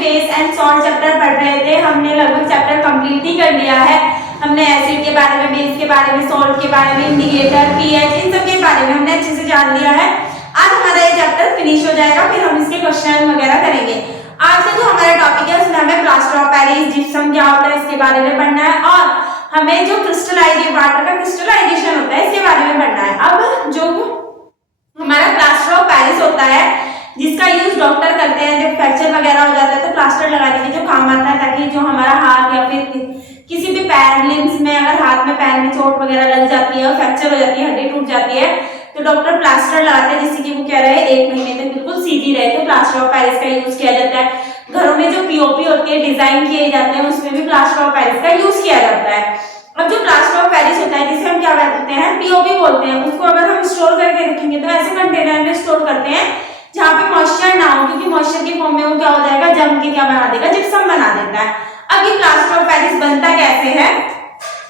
Base and salt chapter पढ़ रहे थे, हमने लगभग चैप्टर कंप्लीट ही कर लिया है। हमने एसिड के बारे में, बेस के बारे में, सॉल्ट के बारे में, इंडिकेटर, पीएच, इन सब के बारे में हमने अच्छे से जान लिया है। आज हमारा ये चैप्टर फिनिश हो जाएगा, फिर हम इसके क्वेश्चन वगैरह करेंगे। आज का जो हमारा टॉपिक है उसमें हमें प्लास्टर ऑफ पेरिस, जिप्सम क्या होता है इसके बारे में पढ़ना है, और हमें जो क्रिस्टलाइजेशन, वाटर का क्रिस्टलाइजेशन होता है इसके बारे में पढ़ना है। अब जो हमारा प्लास्टर ऑफ पेरिस होता है जिसका यूज डॉक्टर करते हैं जब फ्रैक्चर वगैरह हो जाता है तो प्लास्टर लगाने के जो काम आता है, ताकि जो हमारा हाथ या फिर किसी भी पैर लिम्स में, अगर हाथ में पैर में चोट वगैरह लग जाती है, फ्रैक्चर हो जाती है, हड्डी टूट जाती है, तो डॉक्टर प्लास्टर लगाते हैं जिससे कि वो क्या रहे, 1 महीने तक बिल्कुल सीधी रहे। तो प्लास्टर ऑफ पेरिस का यूज किया जाता है। घरों में जो पीओपी होती है, डिजाइन किए जाते हैं, उसमें भी प्लास्टर ऑफ पेरिस का यूज किया जाता है। अब जो प्लास्टर ऑफ पेरिस होता है जिसे हम क्या कहते हैं, पीओपी बोलते हैं, उसको अगर हम स्टोर करके रखेंगे तो ऐसे कंटेनर में स्टोर करते हैं जहाँ पे मॉइस्चर ना हो, क्योंकि मॉइस्चर के फॉर्म में वो क्या हो जाएगा, जम के क्या बना देगा, जिप्सम बना देता है। अब ये प्लास्टर ऑफ पेरिस बनता कैसे है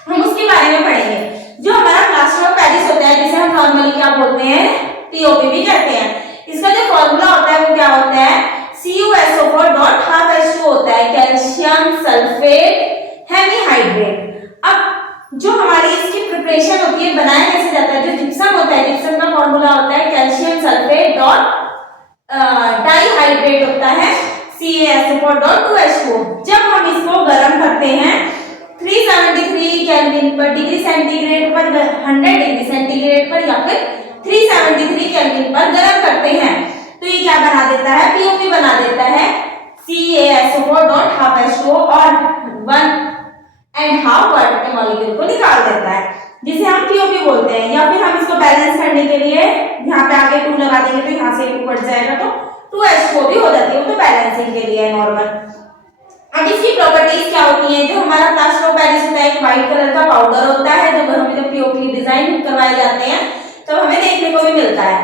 हम उसके बारे में पढ़ेंगे। जो हमारा प्लास्टर ऑफ पेरिस होता है जिसे हम नॉर्मली क्या बोलते हैं, पीओपी भी कहते हैं, इसका जो फॉर्मूला होता है वो क्या होता है, CuSO4.12H2 होता है, कैल्शियम सल्फेट हेमीहाइड्रेट। अब जो हमारी इसकी प्रिपरेशन होती है, बनाया कैसे जाता है, जो जिप्सम होता है, जिप्सम का फॉर्मूला होता है कैल्शियम सल्फेट डाइहाइड्रेट होता है, CaSO4.2H2। जब हम इसको गर्म करते हैं 373 केल्विन पर, डिग्री सेंटीग्रेड पर, 100 डिग्री सेंटीग्रेड पर या फिर 373 केल्विन पर गर्म करते हैं, तो ये क्या बना देता है, पीओपी बना देता है, CaSO4.12H2 और 1.5 वाटर के मॉलिक्यूल को निकाल देता है, जिसे हम पीओपी बोलते हैं। या फिर हम इसको बैलेंस करने के लिए यहाँ पे आगे 2 लगा देंगे तो यहाँ से 2 कट जाएगा तो 2H2 भी हो जाती है, वो तो बैलेंसिंग के लिए है नॉर्मल। अब इसकी प्रॉपर्टीज क्या होती हैं, जो हमारा प्लास्टर ऑफ पेरिस होता है एक व्हाइट कलर का पाउडर होता है, जो घरों में जब पीओपी डिजाइन करवाए जाते हैं तो हमें देखने को भी मिलता है,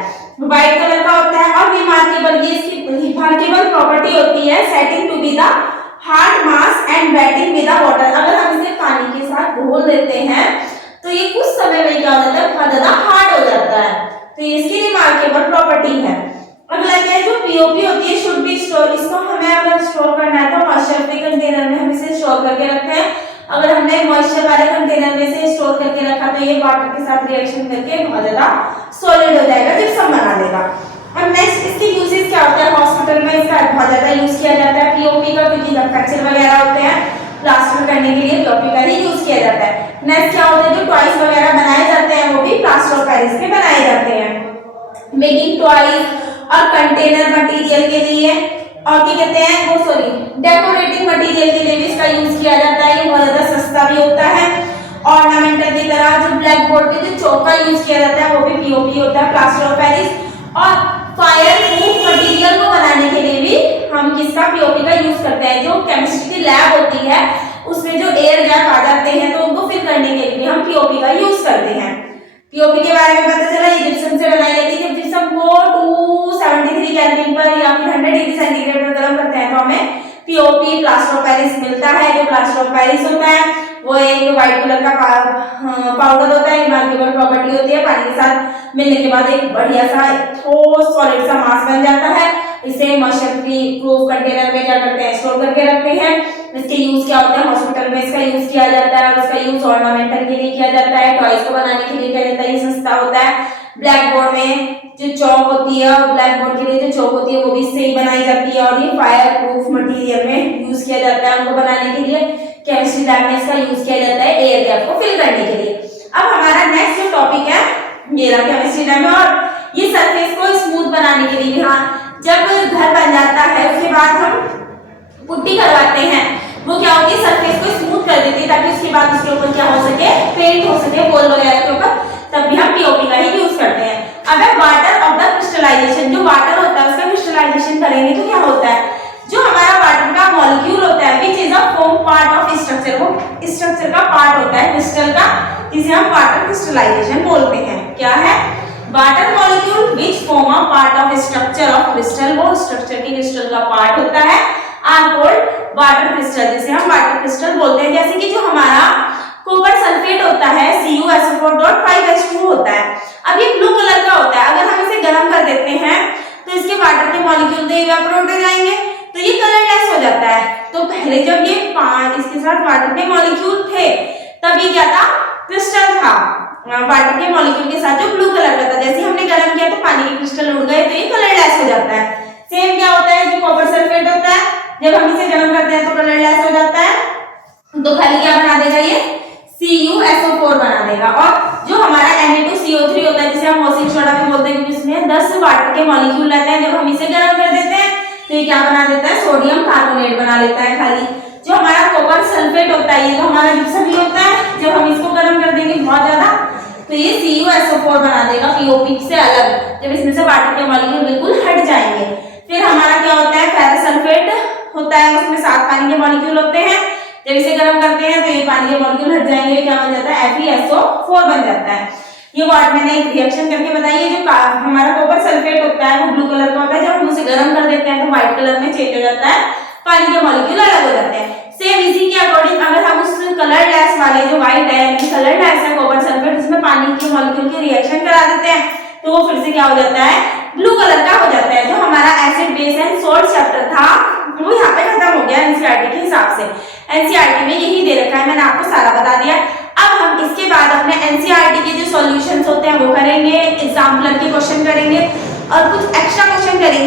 व्हाइट कलर का होता है। और रिमार्केबल, ये इसकी रिमार्केबल प्रॉपर्टी होती है, setting to be the hard mass and wetting with the water. अगर हम इसे पानी के साथ घोल देते हैं तो ये कुछ समय में क्या हो जाता है, बहुत ज्यादा हार्ड हो जाता है, तो ये इसकी रिमार्केबल प्रॉपर्टी है। अगला क्या है, जो पीओपी होती है शुड बी स्टोर, इसको हमें अगर स्टोर करना है तो मॉइस्चर फ्री कंटेनर में हम इसे स्टोर करके रखते हैं। अगर हमने मॉइस्चर वाले कंटेनर में से स्टोर करके रखा तो ये वाटर के साथ रिएक्शन करके बहुत ज्यादा सॉलिड हो जाएगा, जिप्सम बना देगा। और नेक्स्ट इसके यूजेस क्या होता है, हॉस्पिटल में इसका बहुत ज्यादा यूज किया जाता है पीओपी का, क्योंकि जब फ्रैक्चर वगैरह होते हैं प्लास्टर करने के लिए पीओपी का ही यूज किया जाता है। नेक्स्ट क्या होता है, जो टॉयज वगैरह बनाए जाते हैं वो भी प्लास्टर ऑफ पेरिस के बनाए जाते हैं, मेकिंग टॉयज और कंटेनर मटेरियल के लिए, और क्या कहते हैं वो सॉरी डेकोरेटिंग मटेरियल के लिए भी इसका यूज किया जाता है। ये बहुत ज्यादा सस्ता भी होता है। ऑर्नामेंटल की तरह जो ब्लैक बोर्ड पे जो चौक का यूज किया जाता है वो भी पीओपी होता है, प्लास्टर ऑफ पेरिस। और फायर प्रूफ मटेरियल को बनाने के लिए भी हम किसका, पीओपी का यूज करते हैं। जो केमिस्ट्री की लैब होती है उसमें जो एयर गैप आ जाते हैं तो उनको फिल करने के लिए भी हम पीओपी का यूज करते हैं। पीओपी के बारे में पता चला, ये जिप्सम से बनाई जाती है। जब जिप्सम को 273 केल्विन पर या फिर 100 डिग्री सेंटीग्रेड पर गर्म करते हैं तो हमें पीओपी प्लास्टर ऑफ पेरिस मिलता है। जो प्लास्टर ऑफ पेरिस होता है वो एक व्हाइट कलर का पाउडर होता है, रिमार्केबल प्रॉपर्टी होती है, पानी के साथ मिलने के बाद एक बढ़िया सा ठोस सॉलिड सा मास बन जाता है। इसे मॉइस्चर फ्री प्रूफ कंटेनर में क्या करते हैं, स्टोर करके रखते हैं। इसके यूज क्या होते हैं, हॉस्पिटल में इसका यूज किया जाता है, उसका यूज ऑर्नामेंटल के लिए किया जाता है, टॉयज को बनाने के लिए किया जाता है, ये सस्ता होता है। ब्लैक बोर्ड में जो चौक होती है, ब्लैक बोर्ड के लिए जो चौक होती है वो भी इससे ही बनाई जाती है, और ये फायर प्रूफ मटेरियल में यूज किया जाता है उनको बनाने के लिए। केमिस्ट्री लैब में इसका यूज किया जाता है एयर गैप को फिल करने के लिए। अब हमारा नेक्स्ट जो टॉपिक है ये रहा केमिस्ट्री लैब में, और ये सरफेस को स्मूथ बनाने के लिए, हाँ जब घर बन जाता है उसके बाद हम पुट्टी करवाते हैं, वो क्या होती है, सरफेस को स्मूथ कर देती है ताकि उसके बाद उसके ऊपर क्या हो सके, पेंट हो सके वॉल वगैरह के ऊपर, तब भी हम पीओपी का ही यूज करते हैं। अब वाटर ऑफ द क्रिस्टलाइजेशन, जो वाटर होता है उसका क्रिस्टलाइजेशन करेंगे तो क्या होता है, जो हमारा वाटर का मॉलिक्यूल होता है which is a form part of structure, वो स्ट्रक्चर का पार्ट होता है क्रिस्टल का, जिसे हम वाटर क्रिस्टलाइजेशन बोलते हैं। क्या है, water molecule which form a part of structure of crystal, वो स्ट्रक्चर की क्रिस्टल का पार्ट होता है, आर कॉल्ड वाटर क्रिस्टल, जिसे हम वाटर क्रिस्टल बोलते हैं। जैसे कि जो हमारा कॉपर सल्फेट होता है CuSO4.5H2 होता है। अब ये ब्लू कलर का होता है, अगर हम इसे गर्म कर देते हैं तो इसके वाटर के मॉलिक्यूल तो इवेपोरेट हो जाएंगे, तो ये कलरलेस हो जाता पहले जब ये इसके साथ वाटर के मॉलिक्यूल थे तब ये क्या था, क्रिस्टल था वाटर के मॉलिक्यूल के साथ जो ब्लू कलर का था। जैसे हमने गर्म किया तो पानी के क्रिस्टल उड़ गए तो ये कलरलेस हो जाता है। सेम क्या होता है, जो कॉपर सल्फेट होता है जब हम इसे गर्म करते हैं तो कलरलेस हो जाता है, तो खाली क्या बना देगा, ये CuSO4 बना देगा। और जो हमारा Na2CO3 होता है जिसे हम मौसिक सोडा भी बोलते हैं, क्योंकि इसमें 10 वाटर के मॉलिक्यूल रहते हैं, जब हम इसे गर्म कर देते हैं तो ये क्या बना देता है, सोडियम कार्बोनेट बना लेता है खाली। जो हमारा कॉपर सल्फेट होता है ये तो हमारा जिप्सम ही होता है, जब हम इसको गर्म कर देंगे बहुत ज्यादा तो ये CuSO4 बना देगा POP से अलग, जब इसमें से वाटर के मॉलिक्यूल बिल्कुल हट जाएंगे। फिर हमारा क्या होता है, फेरस सल्फेट होता है, उसमें 7 पानी के मॉलिक्यूल होते हैं, जब इसे गर्म करते हैं तो ये पानी के मॉलिक्यूल हट जाएंगे, क्या बन जाता है, FeSO4 बन जाता है। ये वर्ड मैंने एक रिएक्शन करके बताई है। जो हमारा कॉपर सल्फेट होता है वो ब्लू कलर का होता है, जब हम उसे गर्म कर देते हैं तो व्हाइट कलर में चेंज हो जाता है, पानी के मॉलिक्यूल अलग हो जाते हैं। सेम इसी के अकॉर्डिंग अगर हम उस कलरलेस वाले जो व्हाइट है यानी कलरलेस है कॉपर सल्फेट, उसमें पानी के मॉलिक्यूल की रिएक्शन करा देते हैं तो वो फिर से क्या हो जाता है, ब्लू कलर का हो जाता है। जो हमारा acid base and salt chapter था वो यहाँ पे खत्म हो गया एनसीईआरटी के हिसाब से। एनसीईआरटी में यही दे रखा है, मैंने आपको सारा बता दिया। अब हम इसके बाद अपने एनसीईआरटी के जो सॉल्यूशंस होते हैं वो करेंगे, एग्जाम्पलर के क्वेश्चन करेंगे और कुछ एक्स्ट्रा क्वेश्चन करेंगे।